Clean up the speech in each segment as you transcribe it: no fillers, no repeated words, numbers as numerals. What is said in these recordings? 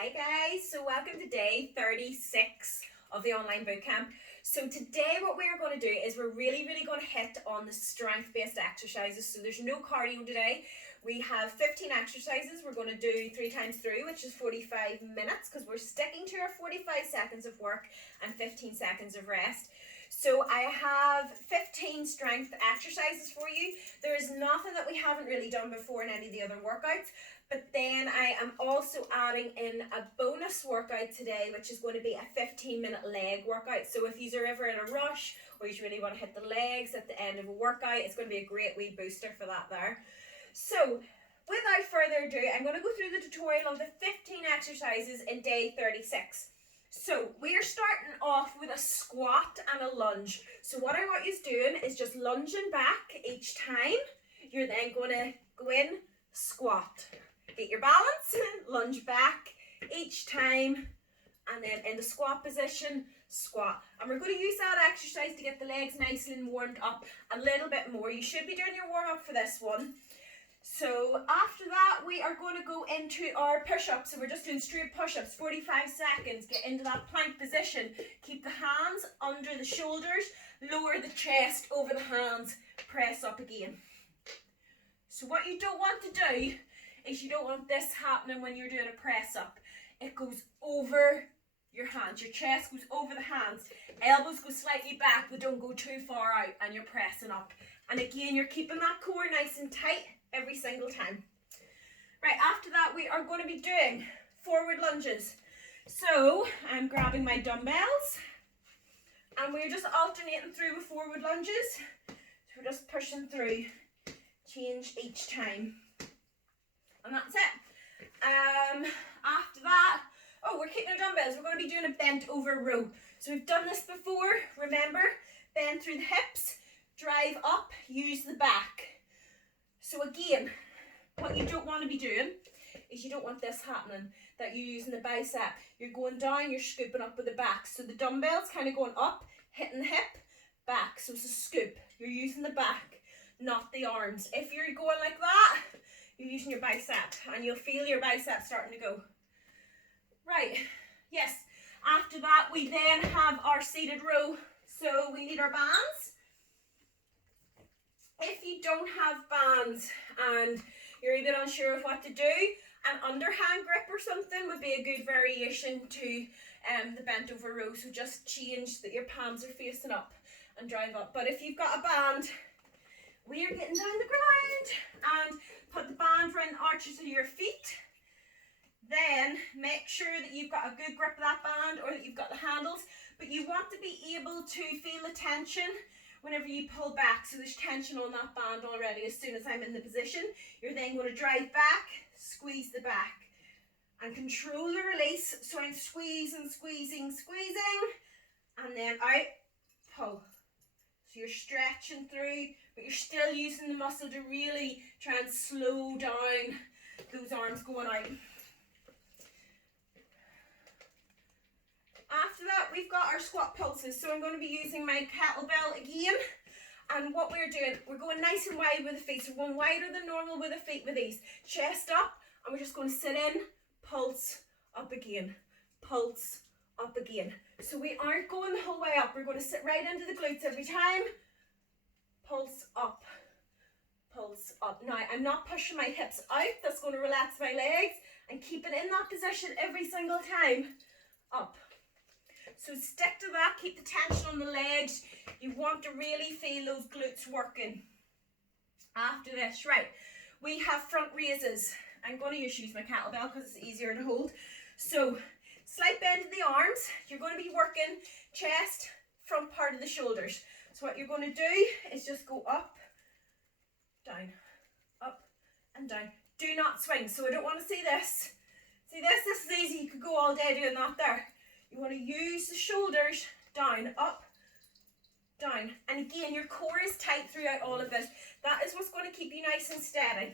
Hi guys, so welcome to day 36 of the online bootcamp. So today what we're going to do is we're really going to hit on the strength-based exercises. So there's no cardio today. We have 15 exercises we're going to do 3 times through, which is 45 minutes because we're sticking to our 45 seconds of work and 15 seconds of rest. So I have 15 strength exercises for you. There is nothing that we haven't really done before in any of the other workouts. But then I am also adding in a bonus workout today, which is going to be a 15-minute leg workout. So if you are ever in a rush or you really want to hit the legs at the end of a workout, it's going to be a great wee booster for that there. So without further ado, I'm going to go through the tutorial of the 15 exercises in day 36. So we are starting off with a squat and a lunge. So what I want you doing is just lunging back each time. You're then going to go in, squat. Get your balance, lunge back each time, and then in the squat position, squat. And we're going to use that exercise to get the legs nice and warmed up a little bit more. You should be doing your warm up for this one. So after that, we are going to go into our push-ups. So we're just doing straight push-ups, 45 seconds. Get into that plank position. Keep the hands under the shoulders. Lower the chest over the hands. Press up again. So what you don't want to do is you don't want this happening when you're doing a press up. It goes over your hands. Your chest goes over the hands. Elbows go slightly back, but don't go too far out, and you're pressing up. And again, you're keeping that core nice and tight every single time. Right, after that, we are going to be doing forward lunges. So I'm grabbing my dumbbells, and we're just alternating through with forward lunges. So we're just pushing through, change each time. And that's it. After that, we're keeping our dumbbells. We're going to be doing a bent over row. So we've done this before. Remember, bend through the hips, drive up, use the back. So again, what you don't want to be doing is you don't want this happening, that you're using the bicep. You're going down, you're scooping up with the back. So the dumbbells kind of going up, hitting the hip, back. So it's a scoop. You're using the back, not the arms. If you're going like that, you're using your bicep, and you'll feel your bicep starting to go. Right, yes. After that, we then have our seated row. So we need our bands. If you don't have bands and you're a bit unsure of what to do, an underhand grip or something would be a good variation to the bent over row. So just change that your palms are facing up and drive up. But if you've got a band, we are getting down the ground and put the band around the arches of your feet. Then make sure that you've got a good grip of that band or that you've got the handles, but you want to be able to feel the tension whenever you pull back. So there's tension on that band already. As soon as I'm in the position, you're then going to drive back, squeeze the back, and control the release. So I'm squeezing, and then out, pull. So you're stretching through, but you're still using the muscle to really try and slow down those arms going out. After that, we've got our squat pulses. So I'm going to be using my kettlebell again. And what we're doing, we're going nice and wide with the feet. So we're going wider than normal with the feet with these. Chest up, and we're just going to sit in, pulse, up again, pulse, up again. So we aren't going the whole way up. We're going to sit right into the glutes every time. Pulse up, pulse up. Now, I'm not pushing my hips out. That's going to relax my legs, and keep it in that position every single time. Up. So stick to that, keep the tension on the legs. You want to really feel those glutes working. After this, right, we have front raises. I'm going to just use my kettlebell because it's easier to hold. So slight bend of the arms. You're going to be working chest, front part of the shoulders. So what you're going to do is just go up, down, up and down. Do not swing. So I don't want to see this. See this? This is easy. You could go all day doing that there. You want to use the shoulders, down, up, down. And again, your core is tight throughout all of this. That is what's going to keep you nice and steady.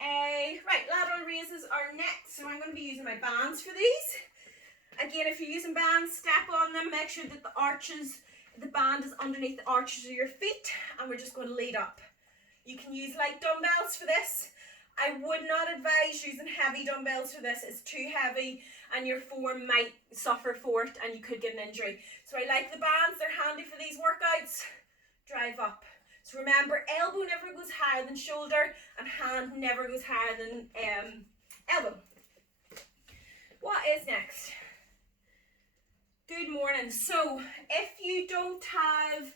Right, lateral raises are next. So I'm going to be using my bands for these. Again, if you're using bands, step on them. Make sure that the band is underneath the arches of your feet. And we're just going to lead up. You can use light dumbbells for this. I would not advise using heavy dumbbells for this. It's too heavy and your form might suffer for it and you could get an injury. So I like the bands, they're handy for these workouts. Drive up. So remember, elbow never goes higher than shoulder and hand never goes higher than elbow. What is next? Good morning. So if you don't have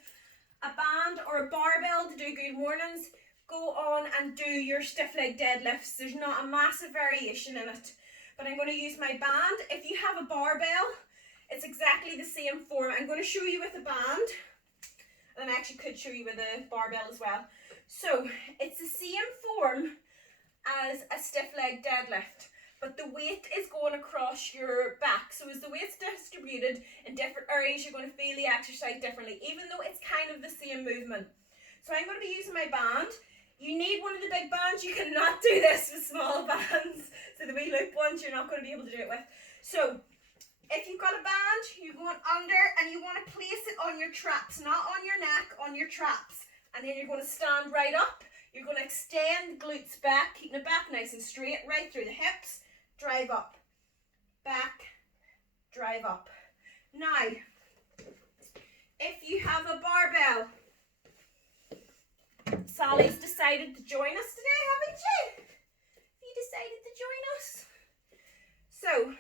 a band or a barbell to do good mornings, go on and do your stiff leg deadlifts. There's not a massive variation in it, but I'm going to use my band. If you have a barbell, it's exactly the same form. I'm going to show you with a band, and I actually could show you with a barbell as well. So it's the same form as a stiff leg deadlift, but the weight is going across your back. So as the weight's distributed in different areas, you're going to feel the exercise differently, even though it's kind of the same movement. So I'm going to be using my band. You need one of the big bands. You cannot do this with small bands. So the wee loop ones, you're not going to be able to do it with. So if you've got a band, you're going under and you want to place it on your traps, not on your neck, on your traps. And then you're going to stand right up. You're going to extend the glutes back, keeping it back nice and straight, right through the hips. Drive up, back, drive up. Now, if you have a barbell, Sally's decided to join us today, haven't you? You decided to join us. So,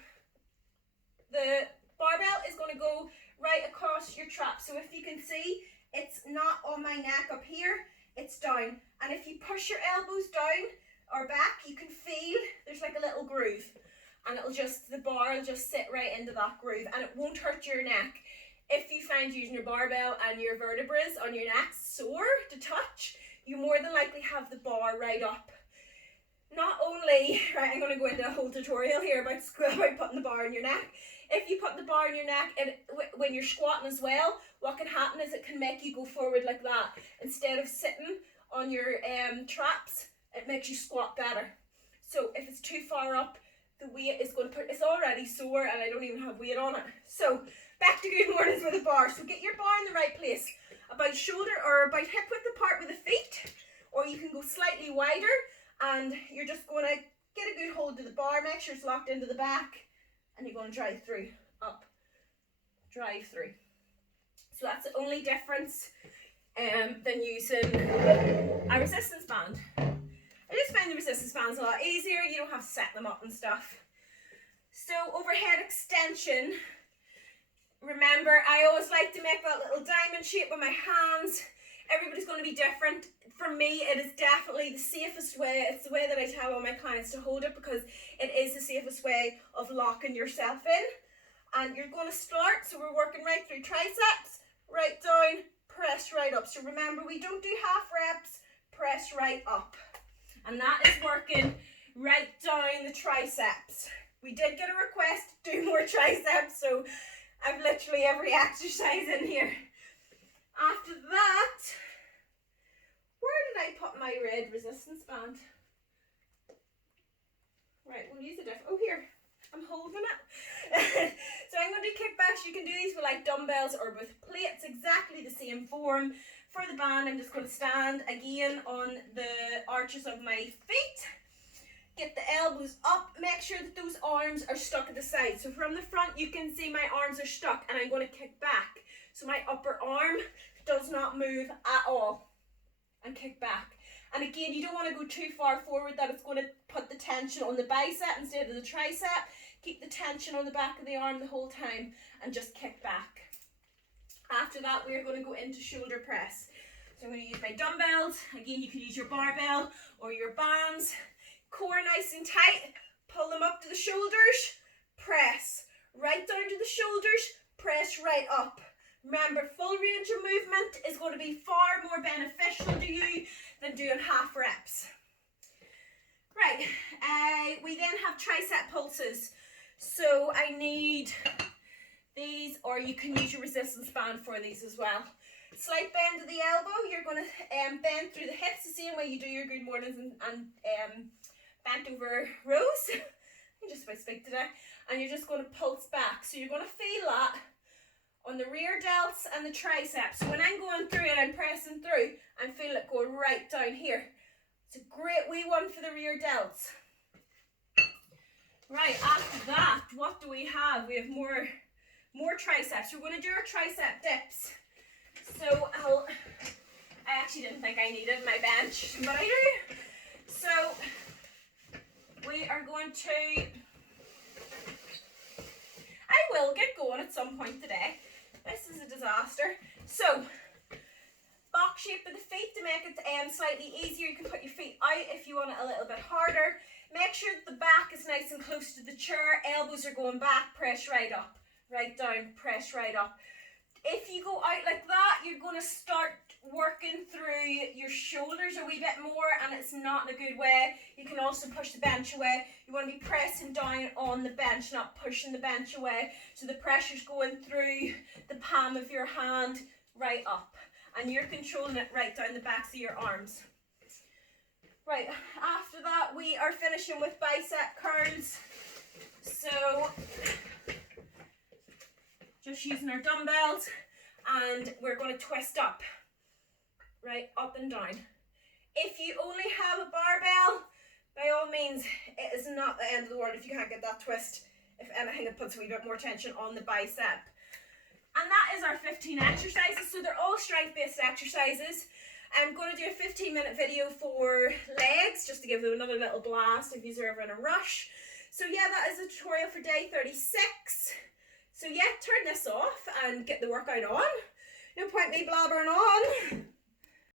the barbell is going to go right across your trap. So if you can see, it's not on my neck up here, it's down. And if you push your elbows down or back, you can feel there's like a little groove. And it'll just, the bar will just sit right into that groove and it won't hurt your neck. If you find using your barbell and your vertebrae on your neck sore to touch, you more than likely have the bar right up. Not only, right, I'm going to go into a whole tutorial here about putting the bar in your neck. If you put the bar in your neck and when you're squatting as well, what can happen is it can make you go forward like that. Instead of sitting on your traps, it makes you squat better. So if it's too far up, the weight is going to put, it's already sore and I don't even have weight on it. So back to good mornings with a bar. So get your bar in the right place, about shoulder or about hip width apart with the feet, or you can go slightly wider and you're just going to get a good hold of the bar, make sure it's locked into the back, and you're going to drive through, up, drive through. So that's the only difference than using a resistance band. I just find the resistance bands a lot easier. You don't have to set them up and stuff. So overhead extension. Remember, I always like to make that little diamond shape with my hands. Everybody's going to be different. For me, it is definitely the safest way. It's the way that I tell all my clients to hold it because it is the safest way of locking yourself in. And you're going to start, so we're working right through triceps, right down, press right up. So remember, we don't do half reps, press right up. And that is working right down the triceps. We did get a request to do more triceps, so I've literally every exercise in here. After that, where did I put my red resistance band? Right, we'll use a different, oh here, I'm holding it. So I'm going to do kickbacks. You can do these with like dumbbells or with plates, exactly the same form. For the band, I'm just going to stand again on the arches of my feet. Get the elbows up. Make sure that those arms are stuck at the side. So from the front, you can see my arms are stuck and I'm going to kick back. So my upper arm does not move at all. And kick back. And again, you don't want to go too far forward that it's going to put the tension on the bicep instead of the tricep. Keep the tension on the back of the arm the whole time and just kick back. After that, we're going to go into shoulder press. So I'm going to use my dumbbells. Again, you can use your barbell or your bands. Core nice and tight. Pull them up to the shoulders. Press. Right down to the shoulders. Press right up. Remember, full range of movement is going to be far more beneficial to you than doing half reps. Right. We then have tricep pulses. So I need these, or you can use your resistance band for these as well. Slight bend of the elbow. You're going to bend through the hips the same way you do your good mornings and bent over rows. I just about speak today. And you're just going to pulse back. So you're going to feel that on the rear delts and the triceps. So when I'm going through it, I'm pressing through, I'm feeling it going right down here. It's a great wee one for the rear delts. Right, after that, what do we have? We have more triceps. We're going to do our tricep dips. So I actually didn't think I needed my bench, but I do. So we are going to, I will get going at some point today. This is a disaster. So box shape of the feet to make it slightly easier. You can put your feet out if you want it a little bit harder. Make sure that the back is nice and close to the chair. Elbows are going back. Press right up, right down, press right up. If you go out like that, you're going to start working through your shoulders a wee bit more, and it's not in a good way. You can also push the bench away. You want to be pressing down on the bench, not pushing the bench away. So the pressure's going through the palm of your hand right up, and you're controlling it right down the backs of your arms. Right, after that we are finishing with bicep curls. So just using our dumbbells, and we're going to twist up, right, up and down. If you only have a barbell, by all means, it is not the end of the world if you can't get that twist. If anything, it puts a wee bit more tension on the bicep. And that is our 15 exercises. So they're all strength-based exercises. I'm going to do a 15-minute video for legs, just to give them another little blast if you're ever in a rush. So yeah, that is a tutorial for day 36. So yeah, turn this off and get the workout on. No point me blabbering on.